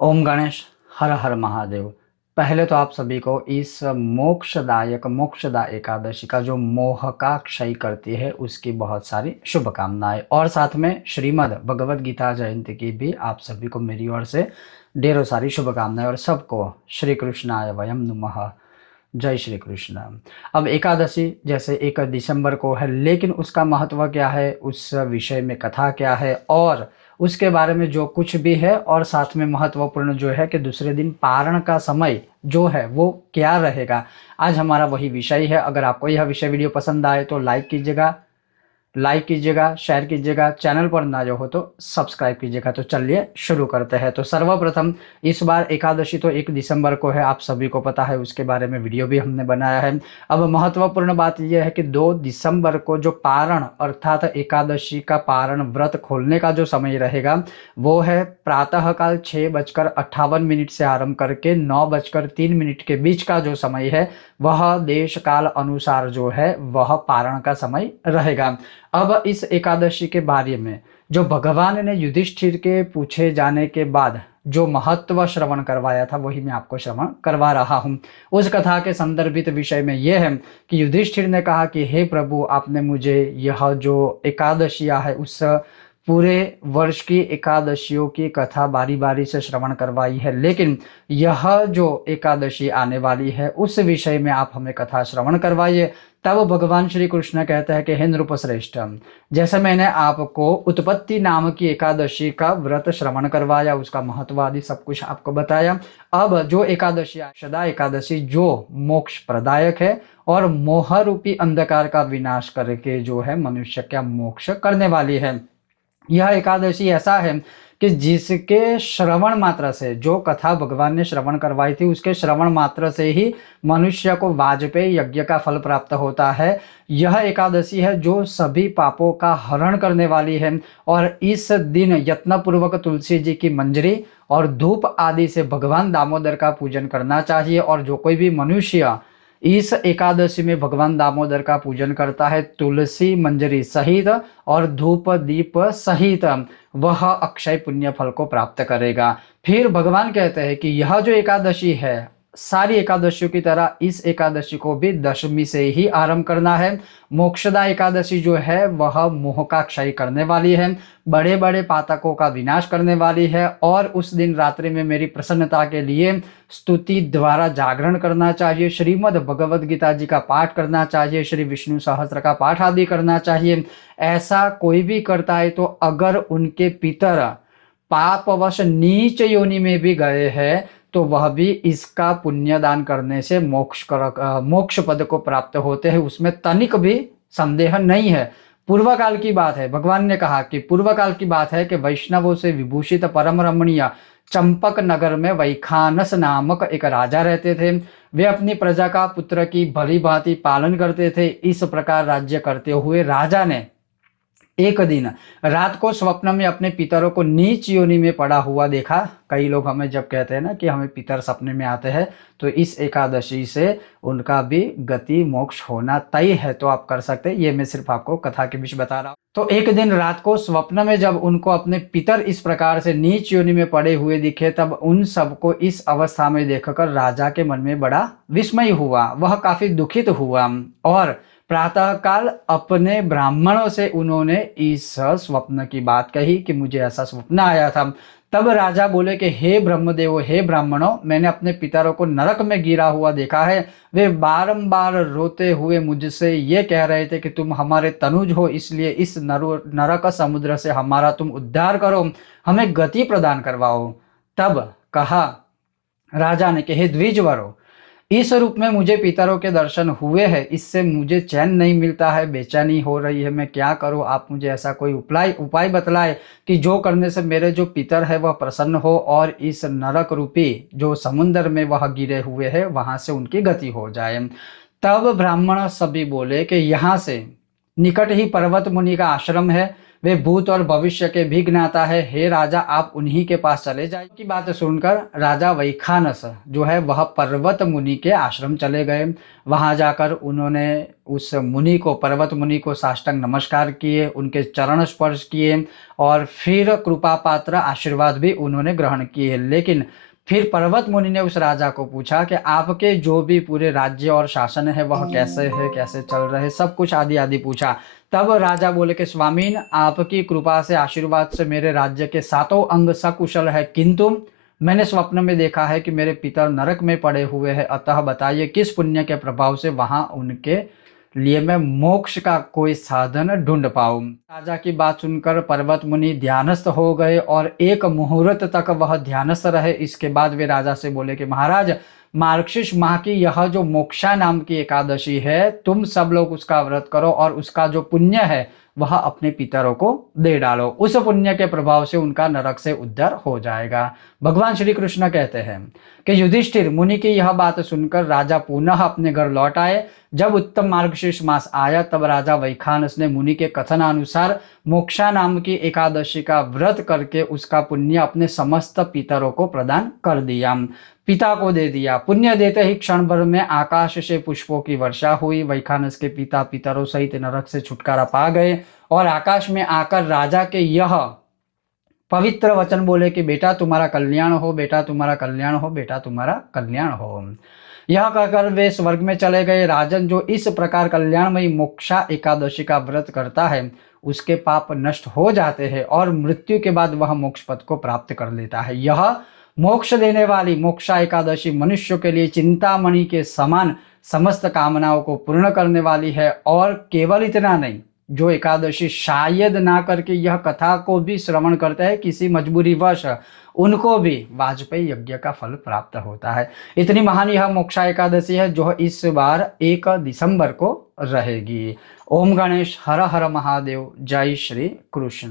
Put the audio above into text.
ओम गणेश हर हर महादेव। पहले तो आप सभी को इस मोक्षदायक मोक्षदा एकादशी का जो मोह का क्षय करती है उसकी बहुत सारी शुभकामनाएं, और साथ में श्रीमद् भगवद गीता जयंती की भी आप सभी को मेरी ओर से ढेरों सारी शुभकामनाएं, और सबको श्री कृष्णाय वयम नुमः। जय श्री कृष्ण। अब एकादशी जैसे 1 दिसंबर को है, लेकिन उसका महत्व क्या है, उस विषय में कथा क्या है, और उसके बारे में जो कुछ भी है, और साथ में महत्वपूर्ण जो है कि दूसरे दिन पारण का समय जो है वो क्या रहेगा, आज हमारा वही विषय है। अगर आपको यह विषय वीडियो पसंद आए तो लाइक कीजिएगा, शेयर कीजिएगा, चैनल पर नए हो तो सब्सक्राइब कीजिएगा। तो चलिए शुरू करते हैं। तो सर्वप्रथम इस बार एकादशी तो 1 दिसंबर को है, आप सभी को पता है, उसके बारे में वीडियो भी हमने बनाया है। अब महत्वपूर्ण बात यह है कि 2 दिसंबर को जो पारण अर्थात एकादशी का पारण व्रत खोलने का जो समय रहेगा वो है प्रातःकाल 6:58 से आरंभ करके 9:03 के बीच का जो समय है वह देश काल अनुसार जो है वह पारण का समय रहेगा। अब इस एकादशी के बारे में जो भगवान ने युधिष्ठिर के पूछे जाने के बाद जो महत्व श्रवण करवाया था वही मैं आपको श्रवण करवा रहा हूँ। उस कथा के संदर्भित विषय में यह है कि युधिष्ठिर ने कहा कि हे प्रभु, आपने मुझे यह जो एकादशियां है उस पूरे वर्ष की एकादशियों की कथा बारी बारी से श्रवण करवाई है, लेकिन यह जो एकादशी आने वाली है उस विषय में आप हमें कथा श्रवण करवाइए। तब भगवान श्री कृष्ण कहते हैं कि हे नृपश्रेष्ठ, जैसे मैंने आपको उत्पत्ति नाम की एकादशी का व्रत श्रवण करवाया, उसका महत्व आदि सब कुछ आपको बताया, अब जो एकादशी सदा एकादशी जो मोक्ष प्रदायक है और मोह रूपी अंधकार का विनाश करके जो है मनुष्य का मोक्ष करने वाली है, यह एकादशी ऐसा है कि जिसके श्रवण मात्र से, जो कथा भगवान ने श्रवण करवाई थी उसके श्रवण मात्र से ही मनुष्य को वाजपेयी यज्ञ का फल प्राप्त होता है। यह एकादशी है जो सभी पापों का हरण करने वाली है, और इस दिन यत्नपूर्वक तुलसी जी की मंजरी और धूप आदि से भगवान दामोदर का पूजन करना चाहिए। और जो कोई भी मनुष्य इस एकादशी में भगवान दामोदर का पूजन करता है तुलसी मंजरी सहित और धूप दीप सहित, वह अक्षय पुण्य फल को प्राप्त करेगा। फिर भगवान कहते हैं कि यह जो एकादशी है सारी एकादशियों की तरह इस एकादशी को भी दशमी से ही आरंभ करना है। मोक्षदा एकादशी जो है वह मोह का क्षय करने वाली है, बड़े बड़े पातकों का विनाश करने वाली है, और उस दिन रात्रि में मेरी प्रसन्नता के लिए स्तुति द्वारा जागरण करना चाहिए, श्रीमद् भगवद गीता जी का पाठ करना चाहिए, श्री विष्णु सहस्त्र का पाठ आदि करना चाहिए। ऐसा कोई भी करता है तो अगर उनके पितर पापवश नीच योनि में भी गए हैं तो वह भी इसका पुण्य दान करने से मोक्ष पद को प्राप्त होते हैं, उसमें तनिक भी संदेह नहीं है। पूर्व काल की बात है, भगवान ने कहा कि पूर्व काल की बात है कि वैष्णवों से विभूषित परम रमणीय चंपक नगर में वैखानस नामक एक राजा रहते थे। वे अपनी प्रजा का पुत्र की भली भांति पालन करते थे। इस प्रकार राज्य करते हुए राजा ने एक दिन रात को स्वप्न में अपने पितरों को नीच योनि में पड़ा हुआ देखा। कई लोग हमें जब कहते हैं ना कि हमें पितर सपने में आते हैं, तो इस एकादशी से उनका भी गति मोक्ष होना तय है, तो आप कर सकते हैं। ये मैं सिर्फ आपको कथा के बीच बता रहा हूँ। तो एक दिन रात को स्वप्न में जब उनको अपने पितर इस प्रकार से नीच योनि में पड़े हुए दिखे, तब उन सबको इस अवस्था में देखकर राजा के मन में बड़ा विस्मय हुआ, वह काफी दुखित हुआ, और प्रातःकाल अपने ब्राह्मणों से उन्होंने इस स्वप्न की बात कही कि मुझे ऐसा स्वप्न आया था। तब राजा बोले कि हे ब्रह्मदेव, हे ब्राह्मणों, मैंने अपने पितरों को नरक में गिरा हुआ देखा है। वे बारंबार रोते हुए मुझसे ये कह रहे थे कि तुम हमारे तनुज हो, इसलिए इस नरक समुद्र से हमारा तुम उद्धार करो, हमें गति प्रदान करवाओ। तब कहा राजा ने कि हे द्विजवरो, इस रूप में मुझे पितरों के दर्शन हुए हैं, इससे मुझे चैन नहीं मिलता है, बेचैनी हो रही है, मैं क्या करूं? आप मुझे ऐसा कोई उपाय बतलाए कि जो करने से मेरे जो पितर है वह प्रसन्न हो और इस नरक रूपी जो समुद्र में वह गिरे हुए हैं वहां से उनकी गति हो जाए। तब ब्राह्मण सभी बोले कि यहाँ से निकट ही पर्वत मुनि का आश्रम है, वे भूत और भविष्य के भी ज्ञाता है। हे राजा, आप उन्हीं के पास चले जाइए। की बात सुनकर राजा वैखानस जो है वह पर्वत मुनि के आश्रम चले गए। वहां जाकर उन्होंने उस मुनि को, पर्वत मुनि को साष्टांग नमस्कार किए, उनके चरण स्पर्श किए और फिर कृपा पात्र आशीर्वाद भी उन्होंने ग्रहण किए। लेकिन फिर पर्वत मुनि ने उस राजा को पूछा कि आपके जो भी पूरे राज्य और शासन है वह कैसे है, कैसे चल रहे, सब कुछ आदि आदि पूछा। तब राजा बोले कि स्वामीन, आपकी कृपा से, आशीर्वाद से मेरे राज्य के सातों अंग सकुशल है, किंतु मैंने स्वप्न में देखा है कि मेरे पितर नरक में पड़े हुए हैं। अतः बताइए किस पुण्य के प्रभाव से वहां उनके लिए मैं मोक्ष का कोई साधन ढूंढ पाऊं। राजा की बात सुनकर पर्वत मुनि ध्यानस्थ हो गए और एक मुहूर्त तक वह ध्यानस्थ रहे। इसके बाद वे राजा से बोले कि महाराज, मार्गशीर्ष माह की यह जो मोक्षा नाम की एकादशी है, तुम सब लोग उसका व्रत करो और उसका जो पुण्य है वह अपने पितरों को दे डालो। उस पुण्य के प्रभाव से उनका नरक से उद्धार हो जाएगा। भगवान श्री कृष्ण कहते हैं कि युधिष्ठिर मुनि की यह बात सुनकर राजा पुनः अपने घर लौट आए। जब उत्तम मार्गशीर्ष मास आया तब राजा वैखानस ने मुनि के कथनानुसार मोक्षा नाम की एकादशी का व्रत करके उसका पुण्य अपने समस्त पितरों को प्रदान कर दिया, पिता को दे दिया। पुण्य देते ही क्षण भर में आकाश से पुष्पों की वर्षा हुई। वैखानस के पिता पितरों सहित नरक से छुटकारा पा गए और आकाश में आकर राजा के यह पवित्र वचन बोले कि बेटा तुम्हारा कल्याण हो, बेटा तुम्हारा कल्याण हो, बेटा तुम्हारा कल्याण हो। यह कहकर वे स्वर्ग में चले गए। राजन, जो इस प्रकार कल्याणमयी मोक्षा एकादशी का व्रत करता है उसके पाप नष्ट हो जाते हैं और मृत्यु के बाद वह मोक्ष पद को प्राप्त कर लेता है। यह मोक्ष देने वाली मोक्षा एकादशी मनुष्य के लिए चिंतामणि के समान समस्त कामनाओं को पूर्ण करने वाली है। और केवल इतना नहीं, जो एकादशी शायद ना करके यह कथा को भी श्रवण करते हैं किसी मजबूरीवश, उनको भी वाजपेयी यज्ञ का फल प्राप्त होता है। इतनी महान यह मोक्षा एकादशी है जो इस बार 1 दिसंबर को रहेगी। ओम गणेश, हर हर महादेव, जय श्री कृष्ण।